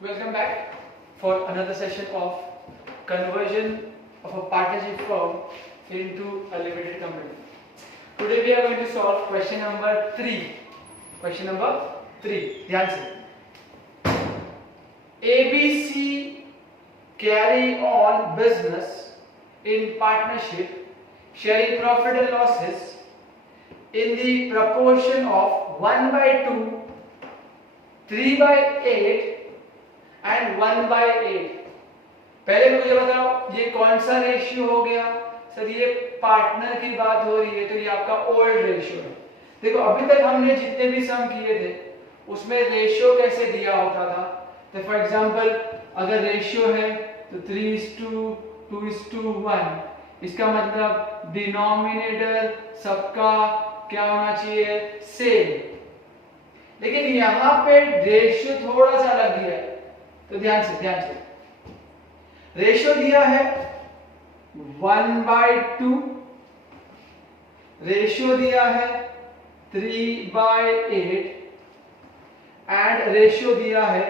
Welcome back for another session of conversion of a partnership firm into a limited company. Today we are going to solve question number 3. Question number 3. ध्यान से. ABC carry on business in partnership, sharing profit and losses in the proportion of 1/2, 3/8 and 1/8. पहले मुझे बताओ ये कौन सा ratio हो गया? सर ये पार्टनर की बात हो रही है तो ये आपका ओल्ड रेशियो है. देखो अभी तक हमने जितने भी सम किए थे उसमें रेशियो कैसे दिया होता था. तो फॉर एग्जांपल अगर रेशियो है तो 3:2:1, इसका मतलब डिनोमिनेटर सबका क्या होना चाहिए? सेम. लेकिन यहाँ पे रेशियो थोड़ा सा अलग दिया है तो ध्यान से रेशियो दिया है 1/2, रेशियो दिया है 3/8 एंड रेशियो दिया है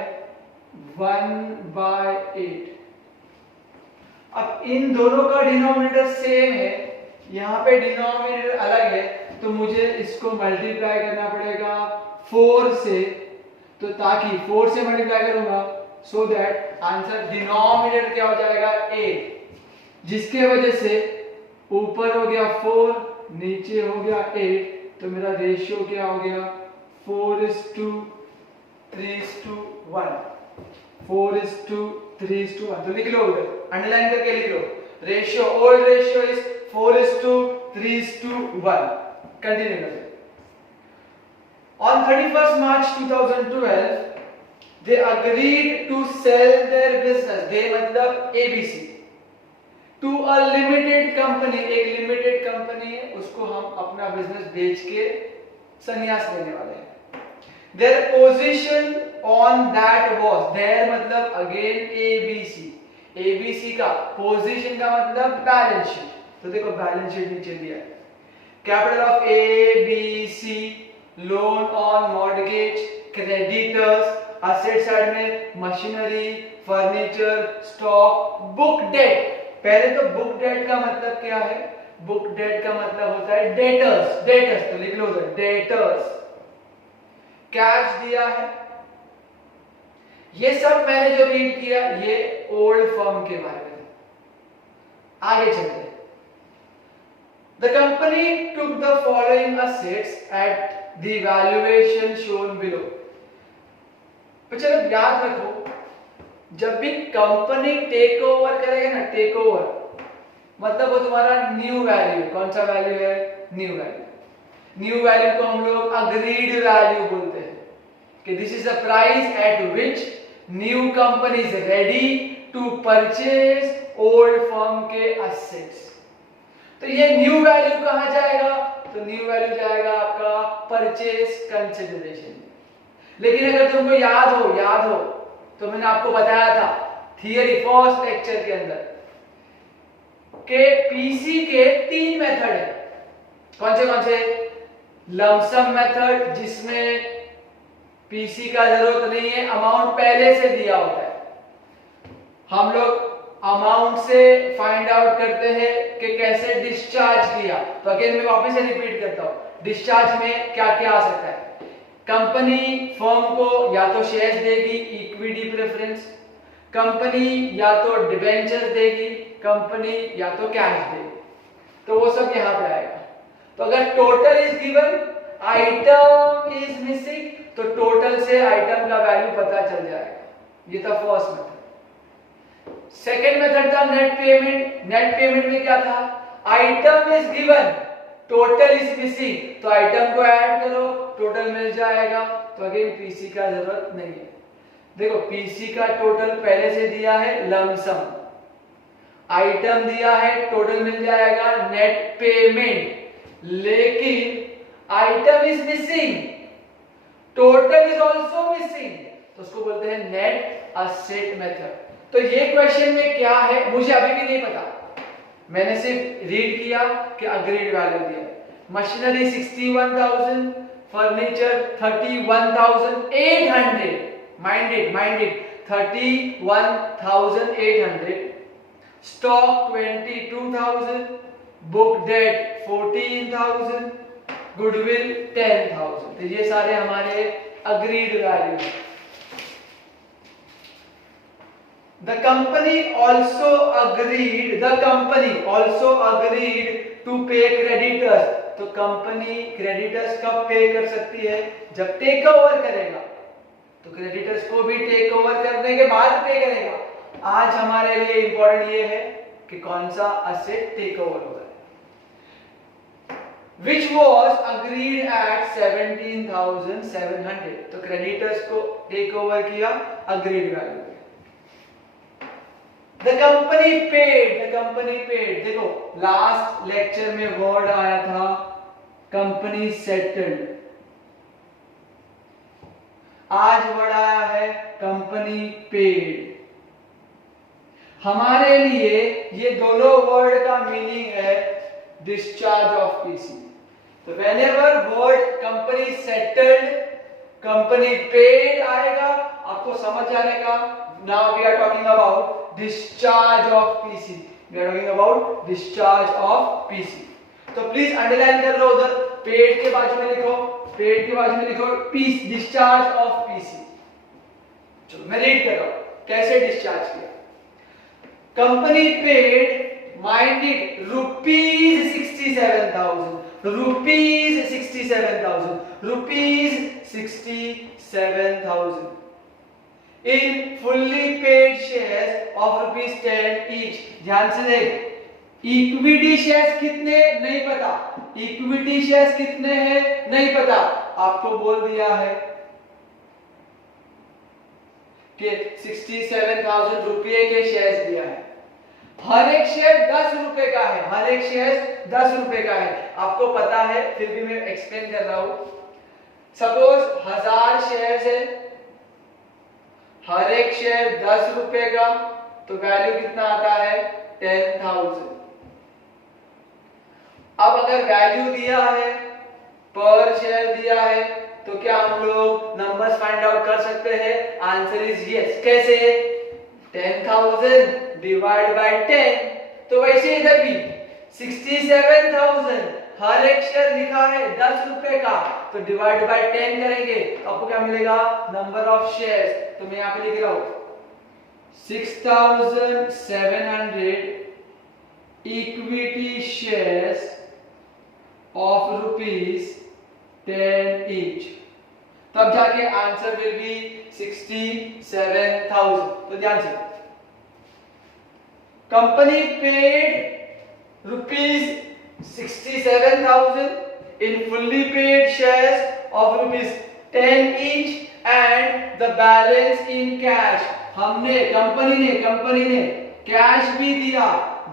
1/8. अब इन दोनों का डिनोमिनेटर सेम है, यहाँ पे डिनोमिनेटर अलग है तो मुझे इसको मल्टीप्लाई करना पड़ेगा 4 से. तो ताकि 4 से मल्टीप्लाई करूंगा so that आंसर डिनोमिनेटर क्या हो जाएगा? 8, जिसके वजह से ऊपर हो गया 4, नीचे हो गया 8, तो मेरा रेशियो क्या हो गया? 4:3:1. 4:3:1. तो लिख लो उधर, अंडरलाइन करके लिख लो. Ratio, old ratio is 4:3:1. Continue करें. On 31st March 2012 they agreed to sell their business, they मतलब ABC, to a limited company. एक लिमिटेड कंपनी है, उसको हम अपना बिजनेस बेच के संन्यास लेने वाले हैं. Their position on that was, their मतलब अगेन ABC. ABC का पोजीशन का मतलब बैलेंस शीट. तो देखो बैलेंस शीट नीचे दिया है. Capital of ABC, loan on mortgage, creditors, asset side में machinery, furniture, stock, book debt. पहले तो बुक डेट का मतलब क्या है? बुक डेट का मतलब होता है डेटर्स. तो लिख लो उधर डेटर्स. कैश दिया है. ये सब मैंने जो रीड किया ये ओल्ड फर्म के बारे में. आगे चलते हैं. The company took the following assets at the valuation shown below. चलो याद रखो, जब भी कंपनी टेक ओवर करेगा ना, टेक ओवर मतलब वो तुम्हारा न्यू वैल्यू. कौन सा वैल्यू है? New value. न्यू वैल्यू को हम लोग अग्रीड वैल्यू बोलते हैं कि this is the price at which new company is ready to purchase old firm के असेट्स. तो ये न्यू वैल्यू कहां जाएगा? तो न्यू वैल्यू जाएगा आपका परचेज कंसिडरेशन. लेकिन अगर तुमको याद हो तो मैंने आपको बताया था थियरी फर्स्ट लेक्चर के अंदर के पीसी के 3 मेथड है. कौन से? लमसम मेथड, जिसमें पीसी का जरूरत नहीं है, अमाउंट पहले से दिया होता है. हम लोग अमाउंट से फाइंड आउट करते हैं कि कैसे डिस्चार्ज किया. तो अगेन मैं वापस से रिपीट करता हूं, डिस्चार्ज में क्या क्या आ सकता है? कंपनी फर्म को या तो शेयर्स देगी, इक्विटी प्रेफरेंस. कंपनी या तो डिबेंचर देगी, कंपनी या तो कैश देगी. तो वो सब यहां पे आएगा. तो अगर total is given, item is missing, तो टोटल से आइटम का वैल्यू पता चल जाएगा. ये था फर्स्ट मेथड. सेकेंड मेथड था नेट पेमेंट. नेट पेमेंट में क्या था? Item is given, total is missing, तो आइटम को ऐड करो, टोटल मिल जाएगा. तो अगेन पीसी का जरूरत नहीं है. देखो पीसी का टोटल पहले से दिया है लमसम, आइटम दिया है, टोटल मिल जाएगा नेट पेमेंट. लेकिन item is missing, total is also missing, तो उसको बोलते हैं नेट असेट मेथड. तो ये क्वेश्चन में क्या है मुझे अभी भी नहीं पता. मैंने सिर्फ रीड किया कि अग्रीड वैल्यू दिया. Machinery 61,000, furniture 31,800. माइंडेड 31,800, स्टॉक 22,000, बुक डेट 14,000, गुडविल 10,000। तो ये सारे हमारे अग्रीड वैल्यू हैं। The company also agreed to pay creditors। तो कंपनी क्रेडिटर्स कब पे कर सकती है? जब टेक ओवर करेगा, तो क्रेडिटर्स को भी टेक ओवर करने के बाद पे करेगा। आज हमारे लिए इंपॉर्टेंट ये है कि कौन सा असेट टेक ओवर होगा, which was agreed at 17,700। तो क्रेडिटर्स को टेक ओवर किया agreed value. The company paid। देखो लास्ट लेक्चर में वर्ड आया था कंपनी सेटल्ड, आज वर्ड आया है कंपनी पेड। हमारे लिए ये दोनों वर्ड का मीनिंग है डिस्चार्ज ऑफ पीसी। तो whenever word company settled, company paid आएगा, आपको समझ जाएगा now we are talking about discharge of PC। we are talking about discharge of PC। तो प्लीज अंडरलाइन कर लो, उधर पेड के बाजू में लिखो, पीस डिस्चार्ज ऑफ पीसी। चलो मैं रीड कर रहा हूं कैसे डिस्चार्ज किया। Company paid minded rupees 67,000 in fully paid shares of rupees 10 each। ध्यान से देख, इक्विटी शेयर्स कितने नहीं पता, आपको बोल दिया है कि 67,000 रुपये के शेयर्स दिया है। हर एक शेयर 10 रुपए का है, आपको पता है, फिर भी मैं एक्सप्लेन कर रहा हूं। सपोज 1000 शेयर्स है, हर एक शेयर 10 रुपए का, तो वैल्यू कितना आता है 10,000। अब अगर वैल्यू दिया है, पर शेयर दिया है, तो क्या हम लोग नंबर्स फाइंड आउट कर सकते हैं? Answer is yes. कैसे? 10,000 डिवाइड बाय 10। तो वैसे इधर भी 67,000, हर एक शेयर लिखा है 10 रुपए का, तो डिवाइड बाय 10 करेंगे तो आपको क्या मिलेगा? Number of shares. तो मैं यहाँ पे लिख रहा हूं 6,700 equity shares of rupees 10 each, तब जाके आंसर विल बी 67,000। तो ध्यान से, company paid rupees 67,000 in fully paid shares of rupees 10 each and the balance in cash। Company ने कैश भी दिया,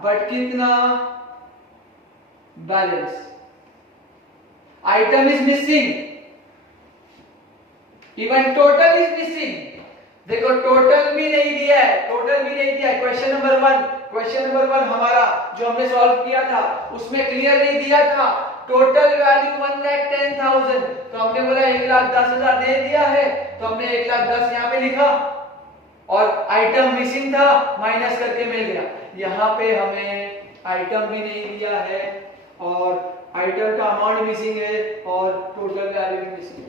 बट कितना? Balance. Item is missing, even total is missing. देखो टोटल भी नहीं दिया है। क्वेश्चन नंबर वन हमारा जो हमने सॉल्व किया था उसमें क्लियर नहीं दिया था। टोटल वैल्यू 1,10,000, तो हमने बोला 1,10,000 दे दिया है, तो हमने 1,10,000 यहाँ पे लिखा और आइटम मिसिंग था, माइनस करके मिल गया। यहाँ पे हमें आइटम भी नहीं दिया है और आइटम का अमाउंट मिसिंग है और टोटल वैल्यू भी मिसिंग है।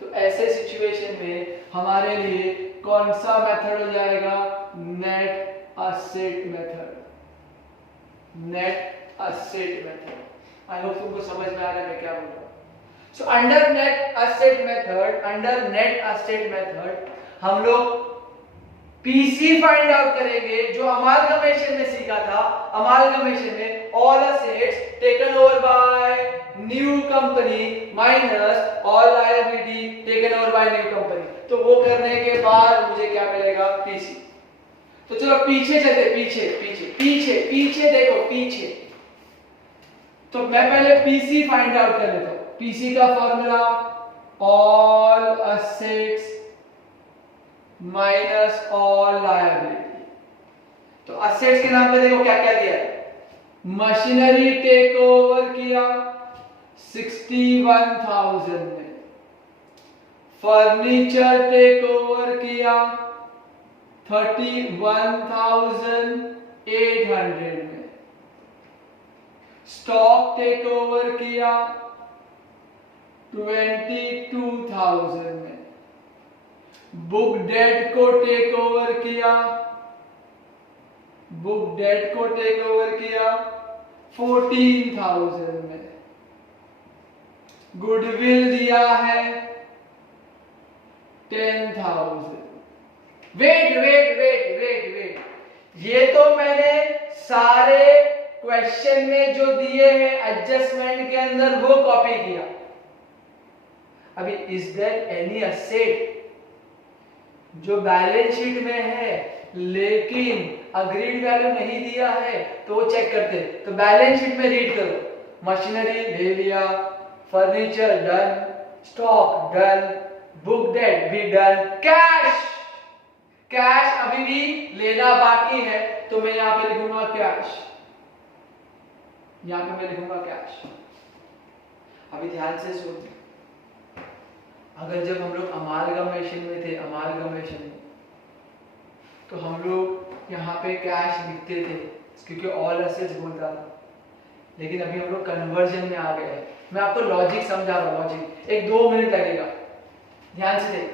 तो ऐसे सिचुएशन में हमारे लिए कौन सा मेथड हो जाएगा? Net asset method. I hope तुमको समझ में आ रहा है मैं क्या बोल रहा हूं। So under net asset method हम लोग पीसी फाइंड आउट करेंगे, जो अमालगमेशन में सीखा था। अमालगमेशन में all assets taken over by new company minus all liability taken over by new company. तो वो करने के बाद मुझे क्या मिलेगा? पीसी। तो चलो पीछे चलते, पीछे देखो पीछे। तो मैं पहले पीसी फाइंड आउट कर लेता हूं। पीसी का formula all assets minus all liability. तो असेट्स के नाम पे देखो क्या क्या दिया है। मशीनरी टेक ओवर किया 61,000 में, फर्नीचर टेक ओवर किया 31,800 में। स्टॉक टेक ओवर किया 22,000 में। बुक डेट को टेक ओवर किया 14,000 में। गुडविल दिया है 10,000। वेट, ये तो मैंने सारे क्वेश्चन में जो दिए हैं एडजस्टमेंट के अंदर वो कॉपी किया। अभी इज देयर एनी असेट जो बैलेंस शीट में है लेकिन अग्रीड वैल्यू नहीं दिया है तो वो चेक करते हैं। तो बैलेंस शीट में रीड करो, मशीनरी ले लिया, furniture done, stock done, book debt भी डन, कैश अभी भी लेना बाकी है तो मैं यहां पे लिखूंगा कैश। अभी ध्यान से सुन, अगर जब हम लोग अमालगमेशन में थे तो हम लोग यहाँ पे कैश लिखते थे क्योंकि ऑल एसेट्स बोलता था, लेकिन अभी हम लोग कन्वर्जन में आ गए हैं। मैं आपको लॉजिक समझा रहा हूँ, लॉजिक 1-2 मिनट लगेगा, ध्यान से देख।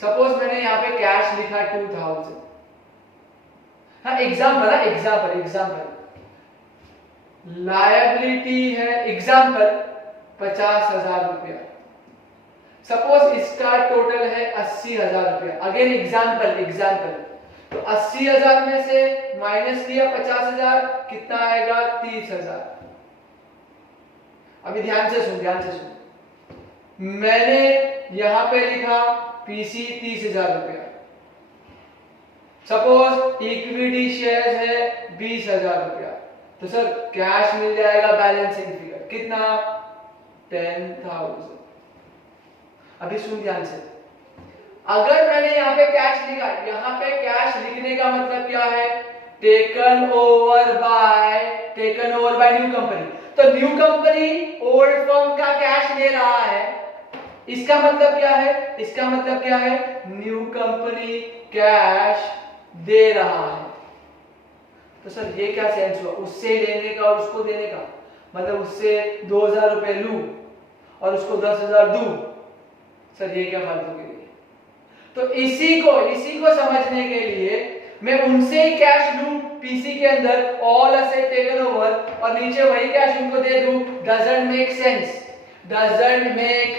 सपोज मैंने यहाँ पे कैश लिखा 2000। हाँ एग्जाम्पल लायबिलिटी है एग्जाम्पल 50,000 रुपया। सपोज इसका टोटल है 80,000 रुपया। अगेन एग्जाम्पल तो 80,000 में से माइनस किया 50,000, कितना आएगा 30,000। अभी ध्यान से सुन, मैंने यहां पे लिखा पीसी 30,000 रुपया। सपोज इक्विटी शेयर है 20,000 रुपया, तो सर कैश मिल जाएगा बैलेंसिंग फिगर कितना 10,000। अभी सुन ध्यान से, अगर मैंने यहाँ पे कैश लिखा, यहाँ पे कैश लिखने का मतलब क्या है, taken over by new company. तो न्यू कंपनी ओल्ड फर्म का कैश ले रहा है, इसका मतलब क्या है न्यू कंपनी कैश दे रहा है। तो सर ये क्या सेंस हुआ, उससे लेने का और उसको देने का, मतलब उससे 2,000 रुपए लूं और उसको 10,000 दूं, सर ये क्या फालतू के लिए। तो इसी को समझने के लिए मैं उनसे ही कैश लूं पीसी के अंदर, ऑल एसेट टेकन ओवर, और नीचे वही कैश उनको दे दूं, डजंट मेक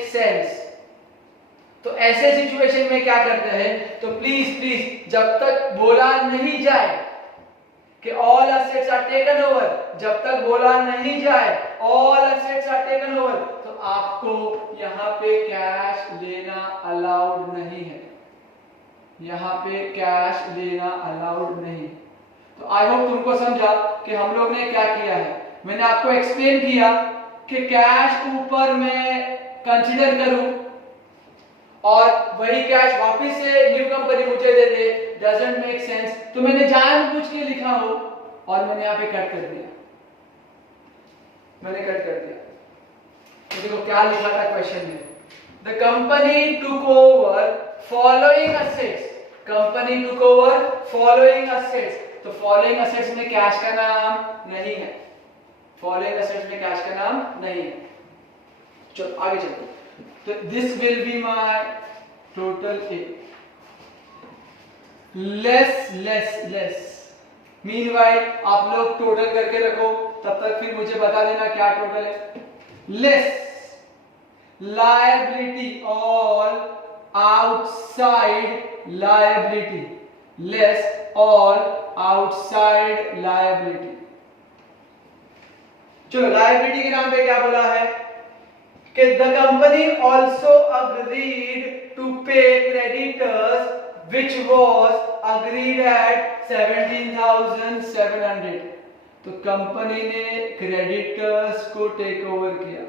सेंस। तो ऐसे सिचुएशन में क्या करते हैं, तो प्लीज जब तक बोला नहीं जाए कि all assets are taken over, जब तक बोला नहीं जाए all assets are taken over, तो आपको यहाँ पे कैश लेना अलाउड नहीं है, तो आई होप तुमको समझा कि हम लोग ने क्या किया है। मैंने आपको एक्सप्लेन किया कि कैश ऊपर मैं कंसीडर करूं और वही कैश वापस से न्यू कंपनी मुझे दे दे, डजंट मेक सेंस। तो मैंने जानबूझ के लिखा हो और मैंने यहाँ पे कट कर दिया, तो देखो क्या लिखा था क्वेश्चन में, the company took over following assets, तो फॉलोइंग एसेट्स में कैश का नाम नहीं है, चलो आगे चलते। तो this will be my total A, less. Meanwhile आप लोग टोटल करके रखो, तब तक फिर मुझे बता देना क्या टोटल है। Less liability all outside liability, चलो लायबिलिटी के नाम पे क्या बोला है कि the company also agreed to pay creditors which was agreed at 17,700। तो कंपनी ने क्रेडिटर्स को टेक ओवर किया,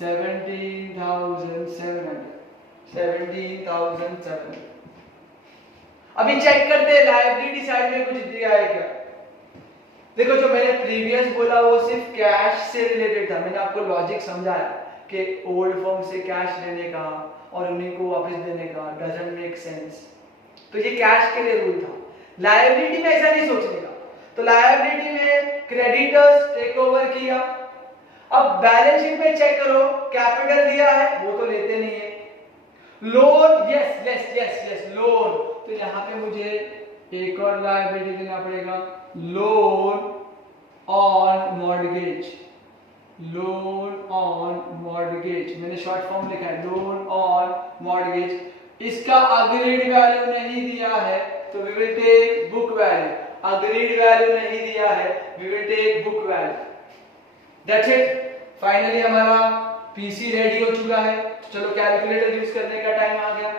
17,700। अभी चेक करते हैं लायबिलिटी साइड में कुछ दिया है क्या। देखो जो मैंने प्रीवियस बोला वो सिर्फ कैश से रिलेटेड था, मैंने आपको लॉजिक समझाया कि ओल्ड फर्म से कैश लेने का और उन्हीं को वापस देने का डजंट मेक सेंस। तो ये कैश के लिए रूल था। लायबिलिटी में ऐसा नहीं सोचने का। तो लायबिलिटी में क्रेडिटर्स टेक ओवर किया। अब बैलेंस शीट में चेक करो, कैपिटल दिया है वो तो लेते नहीं है। Loan, yes yes yes yes loan, तो यहाँ पे मुझे एक और लायबिलिटी देना पड़ेगा, loan on mortgage. Loan on mortgage मैंने शॉर्ट फॉर्म लिखा है, लोन ऑन मॉर्गेज। इसका अग्रीड वैल्यू नहीं दिया है तो we will take book value. Agreed value नहीं दिया है, we will take book value. That's it. Finally हमारा पीसी रेडी हो चुका है। चलो कैलकुलेटर यूज करने का टाइम आ गया।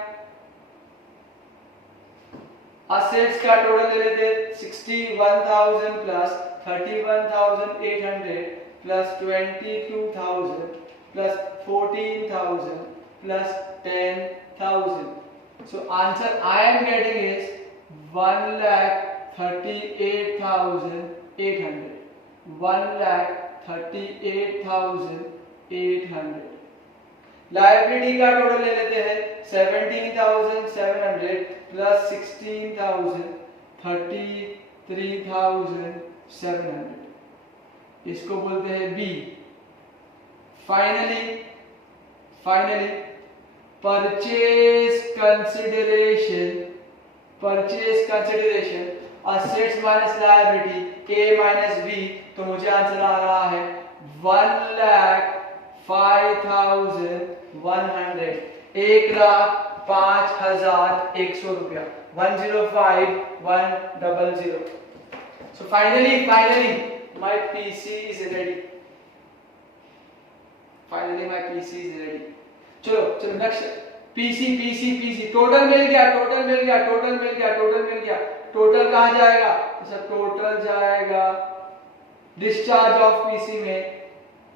असेट्स का टोटल ले लेते, 61,000 plus 31,800 plus 22,000 plus 14,000 plus 10,000. So answer I am getting is 1,38,800. 1,38,800. Liability का टोटल ले लेते हैं 17,700 प्लस 16,000 33,700. इसको बोलते हैं B. Finally purchase consideration assets minus liability A minus B, तो मुझे आंसर आ रहा है 1,05,100, 1,05,100 रुपया, 105,100. So finally my PC is ready. चलो नेक्स्ट पीसी टोटल मिल गया। टोटल कहाँ जाएगा? सर टोटल जाएगा डिस्चार्ज ऑफ पीसी में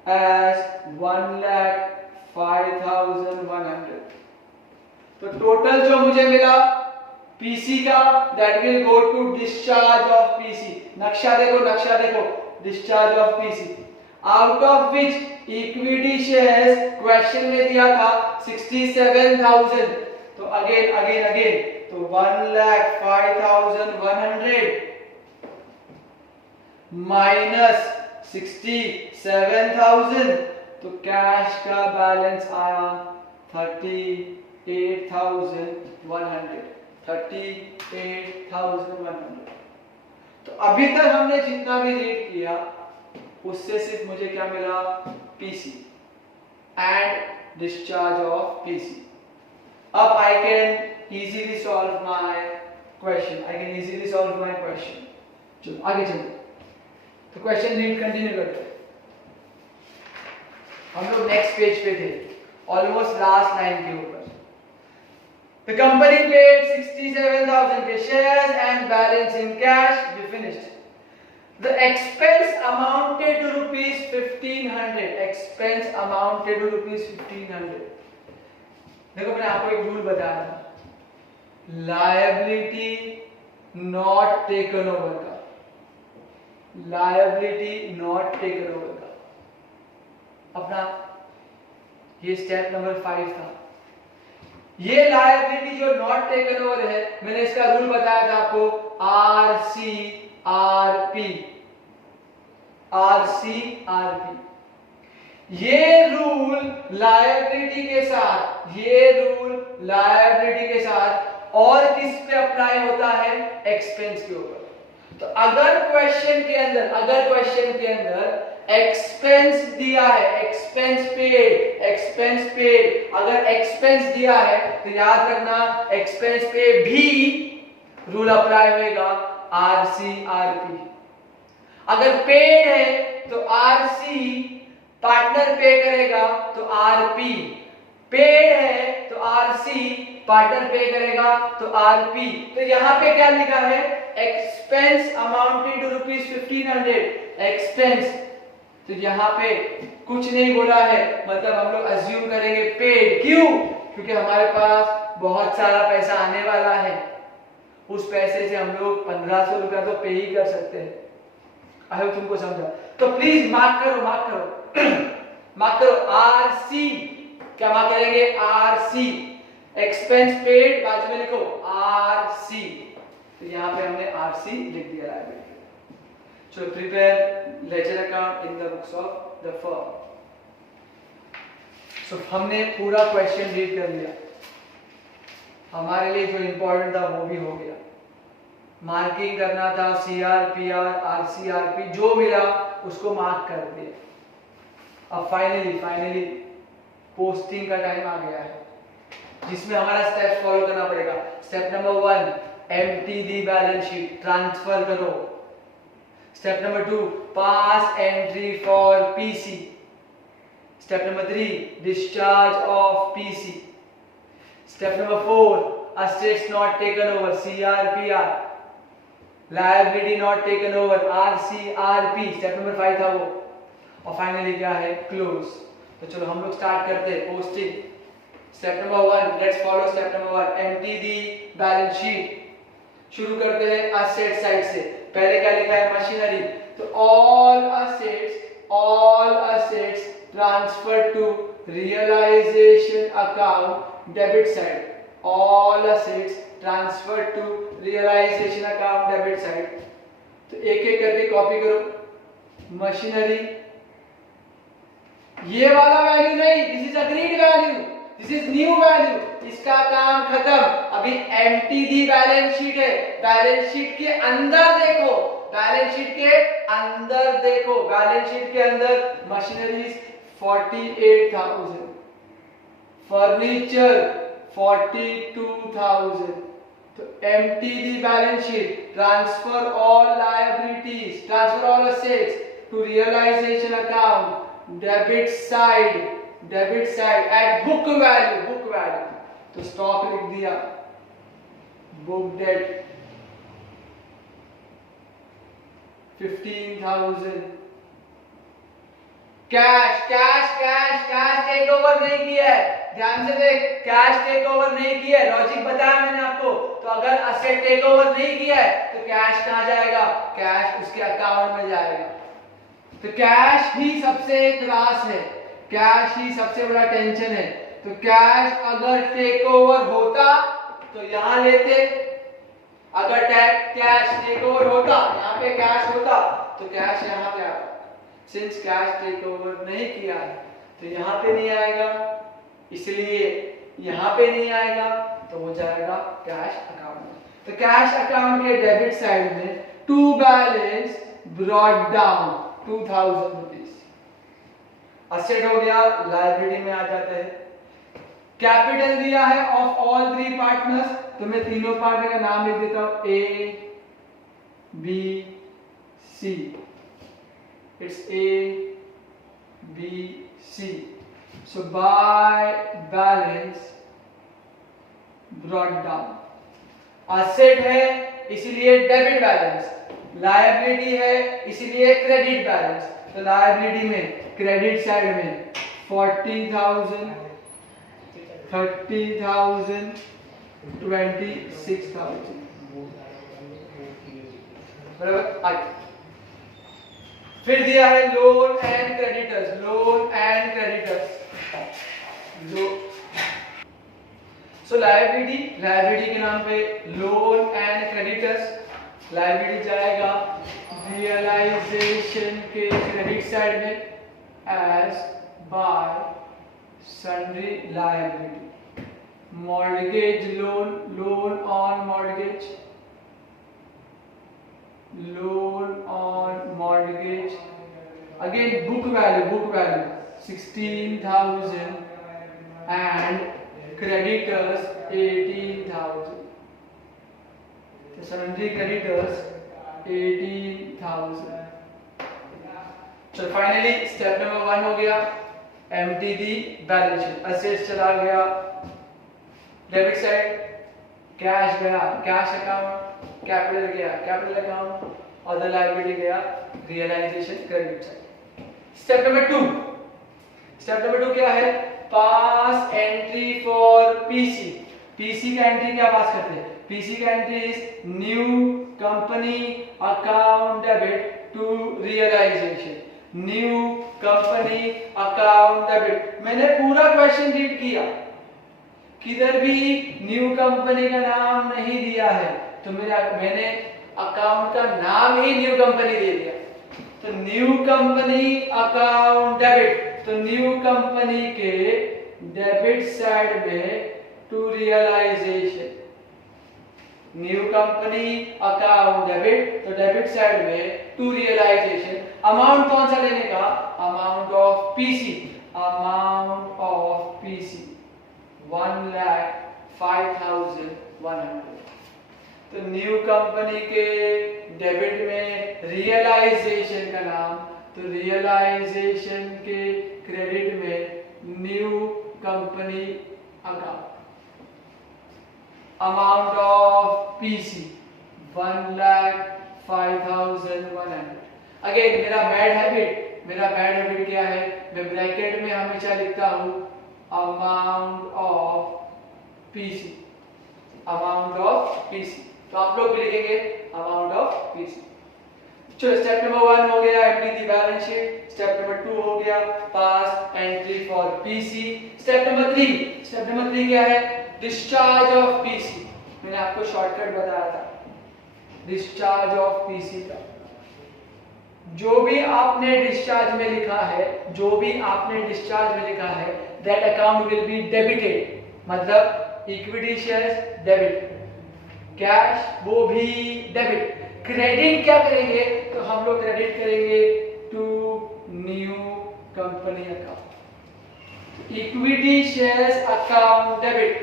एज 1,05,100। तो टोटल जो मुझे मिला पीसी का that will go to discharge of PC. नक्शा देखो discharge of PC, out of which equity shares question में दिया था 67,000। तो अगेन तो 1,05,100 माइनस 67,000, तो कैश का बैलेंस आया 38,100। 38,100। तो अभी तक हमने जितना भी रीड किया उससे सिर्फ मुझे क्या मिला? PC and discharge of PC. अब I can easily solve my question. चलो आगे चलते। तो क्वेश्चन रीड कंटिन्यू करते हैं। हम लोग नेक्स्ट पेज पे थे, ऑलमोस्ट लास्ट लाइन के ऊपर। The company paid 67,000 के shares and balance in cash. We finished. The expense amounted to rupees 1,500. देखो मैंने आपको एक रूल बताया था, लायबिलिटी नॉट टेकन ओवर का। अपना ये स्टेप नंबर 5 था। ये लायबिलिटी जो नॉट टेकन ओवर है, मैंने इसका रूल बताया था आपको, RCRP। ये रूल लायबिलिटी के साथ और किस पे अप्लाई होता है? एक्सपेंस के ऊपर। तो अगर क्वेश्चन के अंदर एक्सपेंस दिया है, एक्सपेंस पेड, अगर एक्सपेंस दिया है तो याद रखना एक्सपेंस पे भी रूल अप्लाई होगा RCRP। अगर पेड है तो RC, पार्टनर पे करेगा तो RP, पेड है तो RC, पार्टनर पे करेगा तो RP। तो यहाँ पे क्या लिखा है? Expense amounted to rupees 1,500 expense. तो यहाँ पे कुछ नहीं बोला है, मतलब हम लोग अज्यूम करेंगे पेड। क्यों? क्योंकि हमारे पास बहुत सारा पैसा आने वाला है, उस पैसे से हम लोग 1,500 रुपया तो पे ही कर सकते हैं। आई होप तुमको समझा। तो प्लीज मार्क करो मार्क करो आरसी, क्या मार्क करेंगे आरसी, एक्सपेंस पेड बाजू में लिखो आरसी, तो यहाँ पे हमने आरसी लिख दिया लायबिलिटी। चलो prepare ledger account in the books of the firm. So हमने पूरा क्वेश्चन रीड कर लिया, हमारे लिए जो इंपॉर्टेंट था वो भी हो गया, मार्किंग करना था सीआरपीआर आरसीआरपी जो मिला उसको मार्क कर दिया। अब फाइनली पोस्टिंग का टाइम आ गया है, जिसमें हमारा स्टेप फॉलो करना पड़ेगा। Step number 1 empty the balance sheet, transfer करो। Step number 2 pass entry for PC. Step number 3 discharge of PC. Step number 4 assets not taken over CRPR, liability not taken over RCRP। Step number 5 था वो, और finally क्या है close. तो चलो हम लोग स्टार्ट करते हैं posting. Step number 1 let's follow step number 1 empty the balance sheet. शुरू करते हैं असेट साइड से। पहले क्या लिखा है मशीनरी, तो all assets transfer to realisation account debit side, all assets transfer to realisation account debit side. तो एक एक करके कॉपी करो। मशीनरी, ये वाला वैल्यू नहीं, this is agreed value, this is new value, इसका काम खत्म। अभी एम्प्टी दी बैलेंस शीट है, बैलेंस शीट के अंदर देखो, बैलेंस शीट के अंदर देखो, बैलेंस शीट के अंदर मशीनरीज 48,000, फर्नीचर 42,000। तो empty the balance sheet, transfer all liabilities, transfer all assets to realisation account debit side at book value. तो स्टॉक लिख दिया, book debt 15,000। Cash take over नहीं किया है, ध्यान से देख, कैश टेक ओवर नहीं किया है, लॉजिक बताया मैंने आपको। तो अगर असेट टेक ओवर नहीं किया है तो कैश कहां जाएगा, कैश उसके अकाउंट में जाएगा। तो कैश ही सबसे त्रास है, कैश ही सबसे बड़ा टेंशन है। तो कैश अगर टेक ओवर होता तो यहां लेते, अगर कैश टेक ओवर होता, यहाँ पे कैश होता तो कैश यहाँ पे आता। सिंस कैश टेक ओवर नहीं किया है तो यहाँ पे नहीं आएगा, इसलिए यहाँ पे नहीं आएगा, तो वो जाएगा कैश अकाउंट में। तो कैश अकाउंट के डेबिट साइड में to balance brought down 2,000 rupees. Asset हो गया, लायबिलिटी में आ जाते हैं। कैपिटल दिया है ऑफ ऑल 3 पार्टनर्स, तो मैं तीनों पार्टनर का नाम लिख देता हूं A B C। It's A B C। So by balance brought down. Asset है इसीलिए डेबिट बैलेंस, लायबिलिटी है इसीलिए क्रेडिट बैलेंस। तो लायबिलिटी में क्रेडिट साइड में 40,000, 30,000, 26,000। बराबर। फिर दिया है loan and creditors, so liability के नाम पे लोन एंड क्रेडिटर्स। लायबिलिटी जाएगा रियलाइजेशन के क्रेडिट साइड में as by sundry liability. Mortgage loan on mortgage, again book value 16,000 and creditors 18,000। तो सन्ड्री क्रेडिटर्स 18,000। चलो फाइनली स्टेप नंबर 1 हो गया, empty the balance sheet. Assets चला गया डेबिट साइड, कैश गया कैश अकाउंट, कैपिटल गया capital account, other liability गया realisation credit side. Step number 2 क्या है, pass entry for PC. PC का एंट्री क्या पास करते हैं, पीसी का entry is new company account debit to realisation. New company account debit. मैंने पूरा क्वेश्चन रीड किया, किधर भी न्यू कंपनी का नाम नहीं दिया है, तो मैंने अकाउंट का नाम ही न्यू कंपनी दे दिया। तो न्यू कंपनी अकाउंट डेबिट, तो न्यू कंपनी के डेबिट साइड में to realisation, new company account debit, तो डेबिट साइड में टू रियलाइजेशन। अमाउंट कौन सा लेने का? Amount of PC, amount of PC 1,05,100। तो न्यू कंपनी के डेबिट में रियलाइजेशन का नाम, तो रियलाइजेशन के क्रेडिट में new company account, amount of PC 1,05,100। Again मेरा बैड हैबिट क्या है? मैं ब्रैकेट में हमेशा लिखता हूं amount of PC, amount of PC. तो आप लोग भी लिखेंगे अमाउंट ऑफ पीसी। चलो स्टेप नंबर 1 हो गया empty the balance sheet. Step number 2 हो गया pass entry for PC. Step number 3 क्या है? Discharge of PC. मैंने आपको शॉर्टकट बताया था डिस्चार्ज ऑफ पीसी का। जो भी आपने डिस्चार्ज में लिखा है, that account will be debited, मतलब इक्विटी शेयर्स डेबिट, कैश वो भी डेबिट। क्रेडिट क्या करेंगे? तो हम लोग क्रेडिट करेंगे to new company account. Equity shares account debit,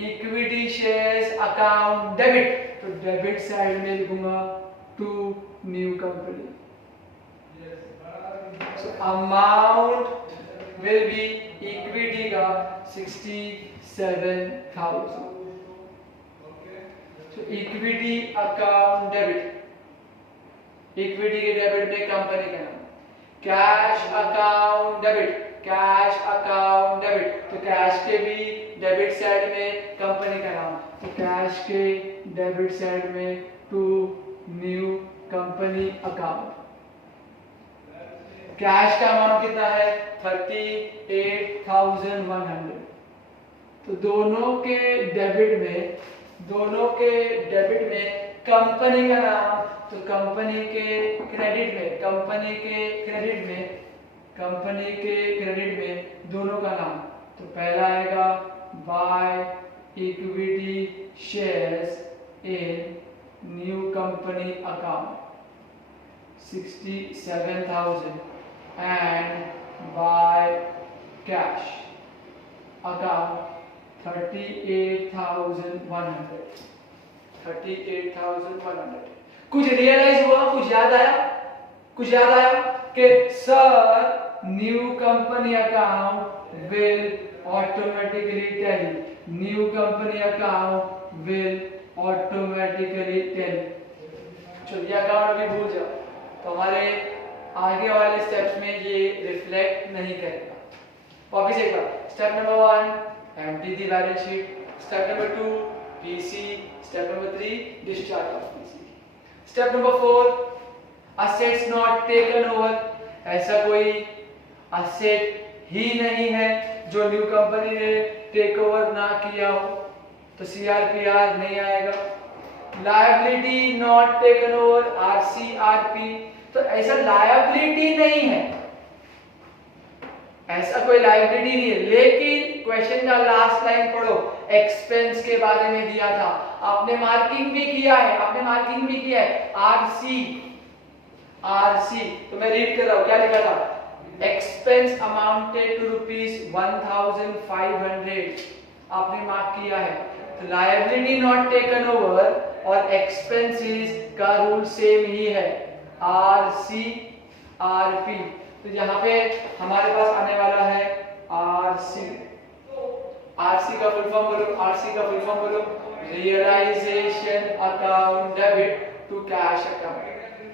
equity shares account debit, तो डेबिट साइड में लिखूंगा to new company. Amount will be equity का 67,000। तो इक्विटी अकाउंट डेबिट, इक्विटी के डेबिट में कंपनी का नाम। Cash account debit, cash account debit, तो कैश के भी डेबिट साइड में कंपनी का नाम, तो कैश के डेबिट साइड में to new company account. Cash का अमाउंट कितना है? 38,100। तो दोनों के डेबिट में कंपनी का नाम, तो कंपनी के क्रेडिट में दोनों का नाम। तो पहला आएगा by equity shares in new company account 67,000 and buy cash account 38,100। 38,100। कुछ रियलाइज हुआ? कुछ याद आया कि sir new company account will automatically tally, new company account will automatically tally. चलो ये अकाउंट भी भूल जाओ, तो हमारे आगे वाले स्टेप्स में ये रिफ्लेक्ट नहीं करेगा। वापस एक बार, step number 1 empty the balance sheet, step number 2 PC, step number 3 discharge of PC, step number 4 assets not taken over. ऐसा कोई असेट ही नहीं है जो न्यू कंपनी ने टेक ओवर ना किया हो, तो सीआरपीआर नहीं आएगा। Liability not taken over, RCRP, तो ऐसा लायबिलिटी नहीं है, ऐसा कोई लायबिलिटी नहीं है। लेकिन क्वेश्चन का लास्ट लाइन पढ़ो, एक्सपेंस के बारे में दिया था, आपने मार्किंग भी किया है आरसी। तो मैं रीड कर रहा हूं, क्या लिखा था? एक्सपेंस अमाउंटेड टू ₹1,500, आपने मार्क किया है। तो लायबिलिटी नॉट टेकन ओवर और एक्सपेंसेस का रूल सेम ही है, आरसी आरपी। तो यहाँ पे हमारे पास आने वाला है आरसी। आरसी का फुल फॉर्म बोलो, realisation account debit to cash account.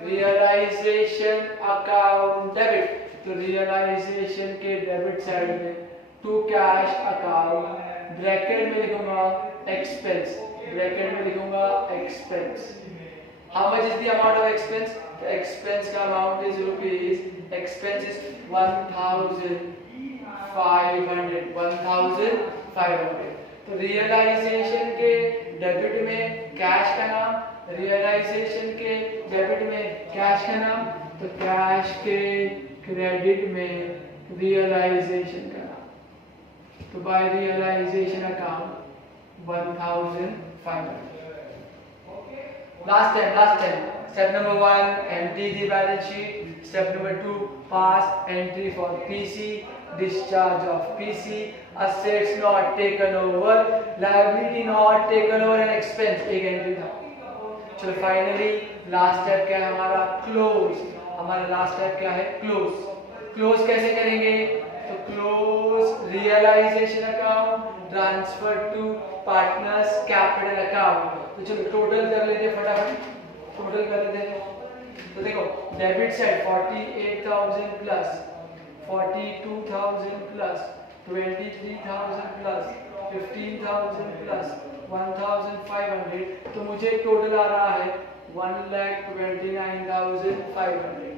Realisation account debit, तो रियलाइजेशन के डेबिट साइड में टू कैश अकाउंट, ब्रैकेट में लिखूंगा expense, How much is the amount of expense? The expense का amount is rupees. Expense is 1,500. 1,500. तो realization के debit में cash का नाम, realization के डेबिट में कैश का नाम, तो कैश के क्रेडिट में realization का नाम. तो by realization account 1,500. Last time. Step number 1, empty the balance sheet. Step number 2, pass entry for PC, discharge of PC, assets not taken over, liability not taken over and expense एक entry था. चलो finally last step क्या है हमारा? Close. हमारा last step क्या है? Close. Close कैसे करेंगे? तो close realization account transfer to partners capital account. तो चलो टोटल कर लेते हैं फटाफट. टोटल कर लेते हैं. तो देखो debit side 48,000 plus 42,000 plus 23,000 plus 15,000 plus 1,500. तो मुझे टोटल आ रहा है 1,29,500.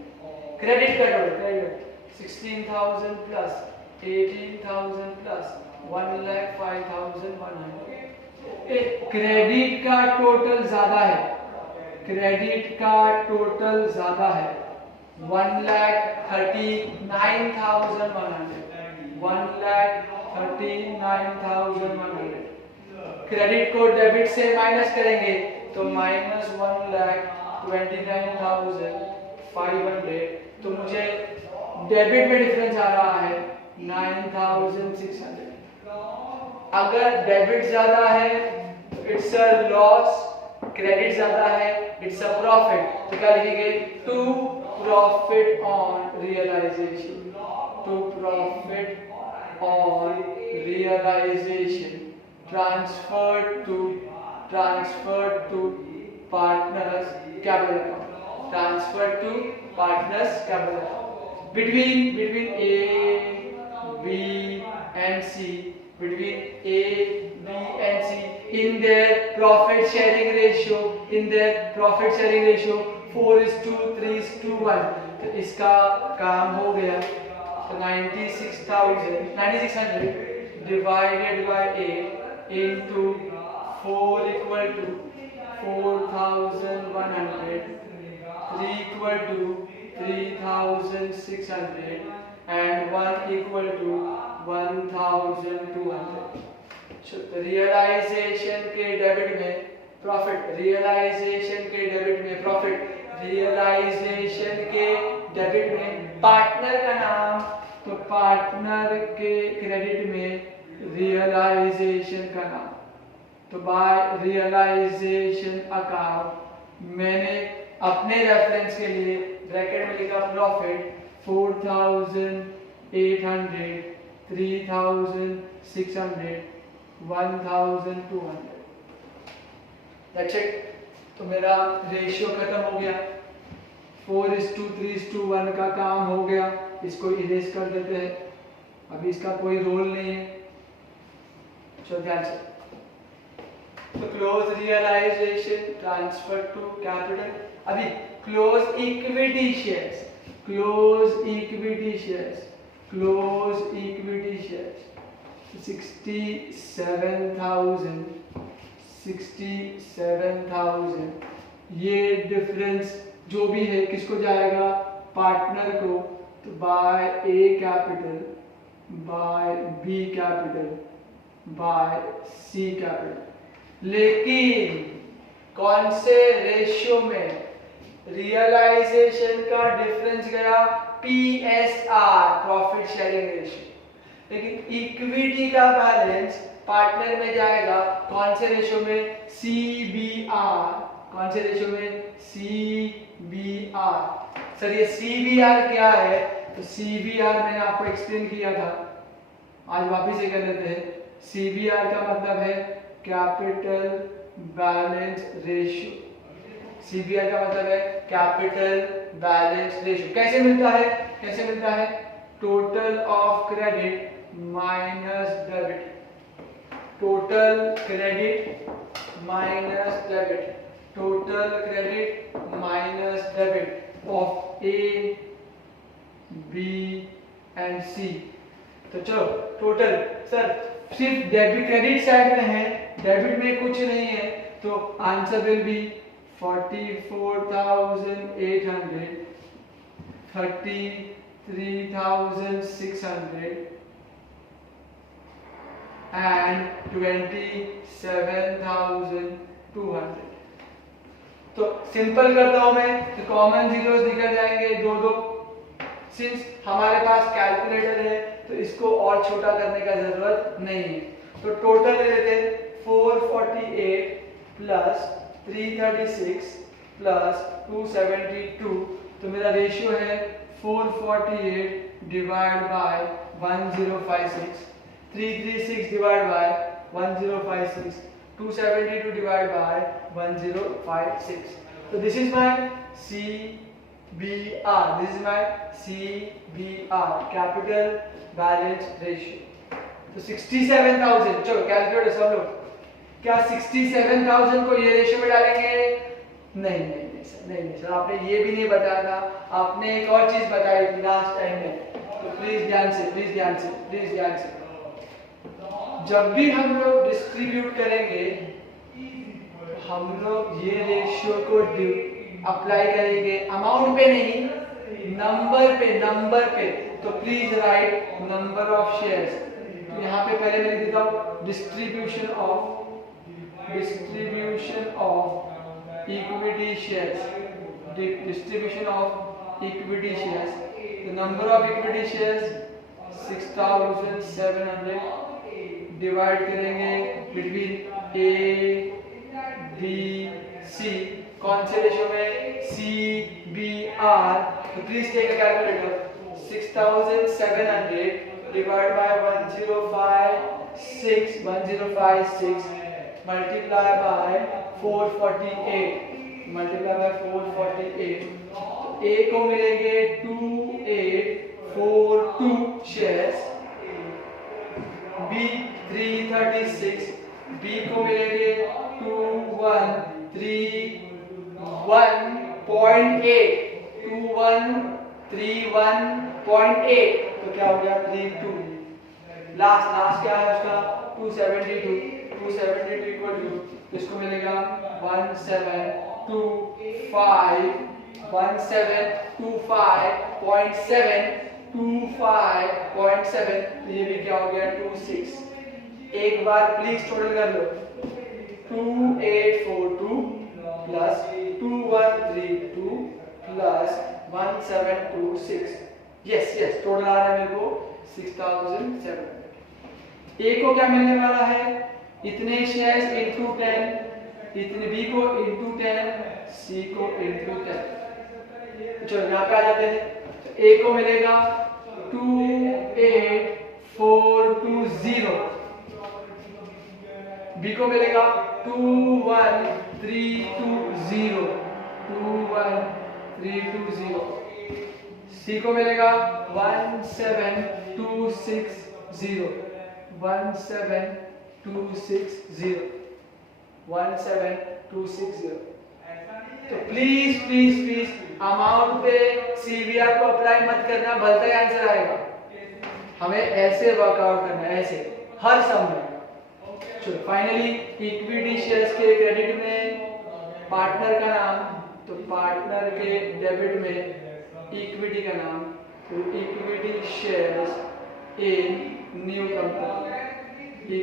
क्रेडिट का total credit 16,000 plus 18,000 plus 1,05,100. Credit का टोटल ज्यादा है. क्रेडिट का टोटल ज्यादा है 1,39,100. 1,39,100. क्रेडिट को डेबिट से माइनस करेंगे तो माइनस 1,29,500. तो मुझे डेबिट में डिफरेंस आ रहा है 9,600. अगर डेबिट ज्यादा है तो इट्स अ लॉस, क्रेडिट ज्यादा है इट्स अ प्रॉफिट. तो क्या लिखेंगे? To profit on realisation. To profit on realisation transferred to partners capital account. Transferred to partners capital account. between A, B and C, between A, B and C in their profit sharing ratio, 4:3:1. तो इसका काम हो गया. तो 9600 divided by 8 into 4 equal to 4,100, 3 equal to 3,600 and 1 equal to 1,200. So realization के debit में profit, realization के debit में प्रॉफिट, realization के डेबिट में पार्टनर का नाम, तो पार्टनर के क्रेडिट में realization का नाम. तो बाय realization अकाउंट मैंने अपने रेफरेंस के लिए ब्रैकेट में लिखा प्रॉफिट 4,800, 3,600, 1,200. That's it. तो मेरा रेशियो खत्म हो गया. 4:3:1 का काम हो गया. इसको इरेज कर देते हैं. अभी इसका कोई रोल नहीं है. चलो ध्यान से. तो close realisation transfer to capital. अभी close equity shares. Close equity shares 67,000. ये डिफरेंस जो भी है किसको जाएगा? पार्टनर को. तो by A capital, by B capital, by C capital. लेकिन कौन से रेशियो में? रियलाइजेशन का डिफरेंस गया PSR, प्रॉफिट शेयरिंग रेशियो. लेकिन इक्विटी का बैलेंस पार्टनर में जाएगा कौन से रेशियो में? CBR. कौन से रेशियो में? CBR. सर ये CBR क्या है? तो CBR मैंने आपको एक्सप्लेन किया था, आज वापस ये कर लेते हैं. CBR का मतलब है कैपिटल बैलेंस रेशियो. CBR का मतलब है कैपिटल बैलेंस रेशियो. कैसे मिलता है? Total of credit minus debit. Total credit minus debit. Total credit minus debit of A B and C. तो चलो टोटल सर सिर्फ डेबिट क्रेडिट साइड में है, डेबिट में कुछ नहीं है, तो आंसर विल बी 44,800, 33,600 and 27,200। तो सिंपल करता हूं मैं, तो कॉमन जीरोस निकल जाएंगे दो दो। सिंस हमारे पास कैलकुलेटर है तो इसको और छोटा करने का जरूरत नहीं है। तो टोटल ले लेते हैं 448 प्लस 336 प्लस 272। तो मेरा रेशियो है 448 divide by 1056, 336 divide by 1056, 272 divide by 1056। तो this is my CBR, this is my CBR, capital balance ratio। तो 67,000, चलो कैलकुलेटर सब लोग, क्या 67,000 को ये रेशियो में डालेंगे? नहीं सर, आपने ये भी नहीं बताया था, आपने एक और चीज बताई थी लास्ट टाइम में। तो प्लीज ध्यान से जब भी हम लोग डिस्ट्रीब्यूट करेंगे हम लोग ये रेशियो को अप्लाई करेंगे अमाउंट पे नहीं, नंबर पे। तो please write number of shares. तो यहाँ पे पहले मैं लिख देता हूँ distribution of equity shares, the number of equity shares 6,700 divide करेंगे बिटवीन A B C, कौन से रेशियो में? CBR। तो please take a calculator, 6,700 divide by 1056 multiply by 448 A को मिलेंगे 2842 शेयर्स, B 336, B को मिलेंगे 2131.8, तो क्या हो गया 32। लास्ट क्या है उसका 272 इक्वल टू, इसको मिलेगा 1725.7, ये भी क्या हो गया 26। एक बार प्लीज टोटल कर लो, 2842 प्लस 2132 प्लस 1726। यस टोटल आ रहा है मेरे को 6,700। ए को क्या मिलने वाला है? इतने शेयर्स इनटू 10, इतने बी को इनटू 10, सी को इनटू 10। चलो यहाँ पे आ जाते हैं। तो ए को मिलेगा 28420, बी को मिलेगा 21320, सी को मिलेगा 17260, 17260। तो प्लीज अमाउंट पे सीबीआर को अप्लाई मत करना, भलता ही आंसर आएगा। हमें ऐसे वर्कआउट करना है, ऐसे हर सम में। चलो फाइनली इक्विटी शेयर्स के क्रेडिट में पार्टनर का नाम, तो पार्टनर के डेबिट में इक्विटी का नाम, तो equity shares in new company,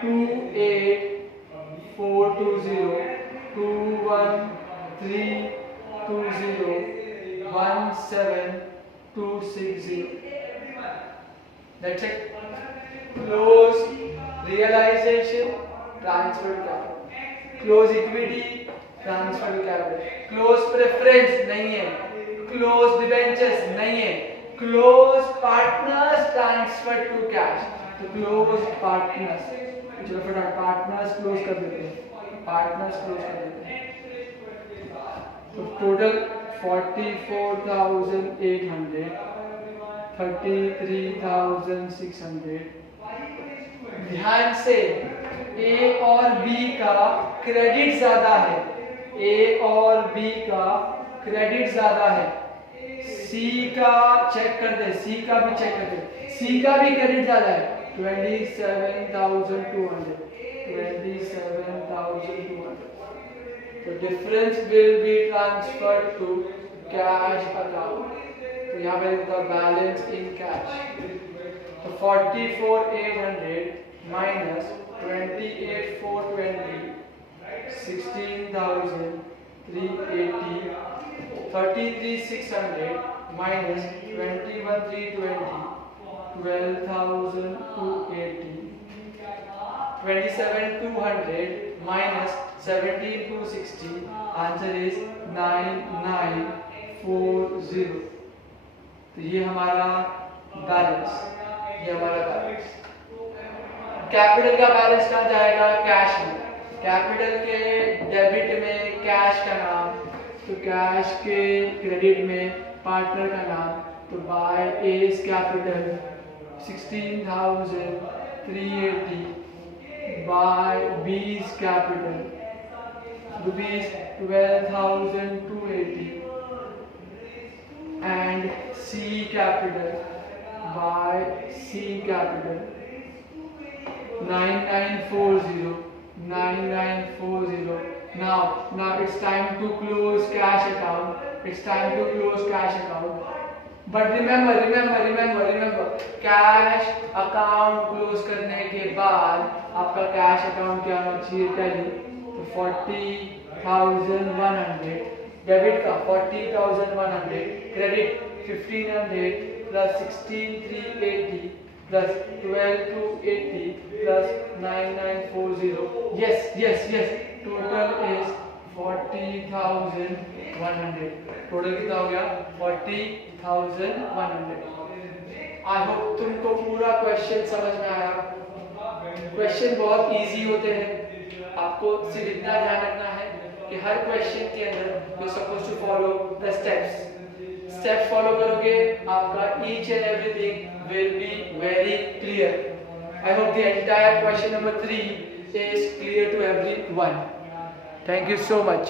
28420, 21320, 17260। That's it. Close realization, transfer capital, close equity, transfer capital, close preference नहीं है, close debentures नहीं है, close partners transfer to cash, तो close partners। चलो फटाफट पार्टनर्स क्लोज कर देते हैं, तो टोटल 44,800, 33,600। ध्यान से ए और बी का क्रेडिट ज्यादा है, ए और बी का क्रेडिट ज्यादा है, सी का चेक कर दे, सी का भी चेक कर दे, सी का भी क्रेडिट ज्यादा है 27,200, 27,200. The difference will be transferred to cash account. तो यहाँ पे the balance in cash. तो 44,800 minus 28,420, 16,380, 33,600 minus 21,320, 12,280, 27,200 minus 17,260. Answer is 9,940. तो ये हमारा बैलेंस, ये हमारा बैलेंस. कैपिटल का बैलेंस कहाँ जाएगा? कैश में. कैपिटल के डेबिट में कैश का नाम, तो कैश के क्रेडिट में पार्टनर का नाम. तो by A's capital 16,380 by B's capital rupees 12,280 and C capital by C capital 9940. Now it's time to close cash account. It's time to close cash account. But remember, cash account close करने के बाद आपका cash account क्या होना चाहिए? Tally. तो 40,100 debit का 40,100, credit 1,500 plus 16,380 plus 12,280 plus 9,940. Yes. Total is 40,100. Total कितना हो गया? 40,100. आई होप तुमको पूरा क्वेश्चन समझ में आया. क्वेश्चन बहुत इजी होते हैं, आपको सिर्फ इतना ध्यान रखना है कि हर क्वेश्चन के अंदर you suppose to follow the steps follow करोगे, आपका each and everything will be very clear. I hope the entire question number 3 is clear to everyone. Thank you so much.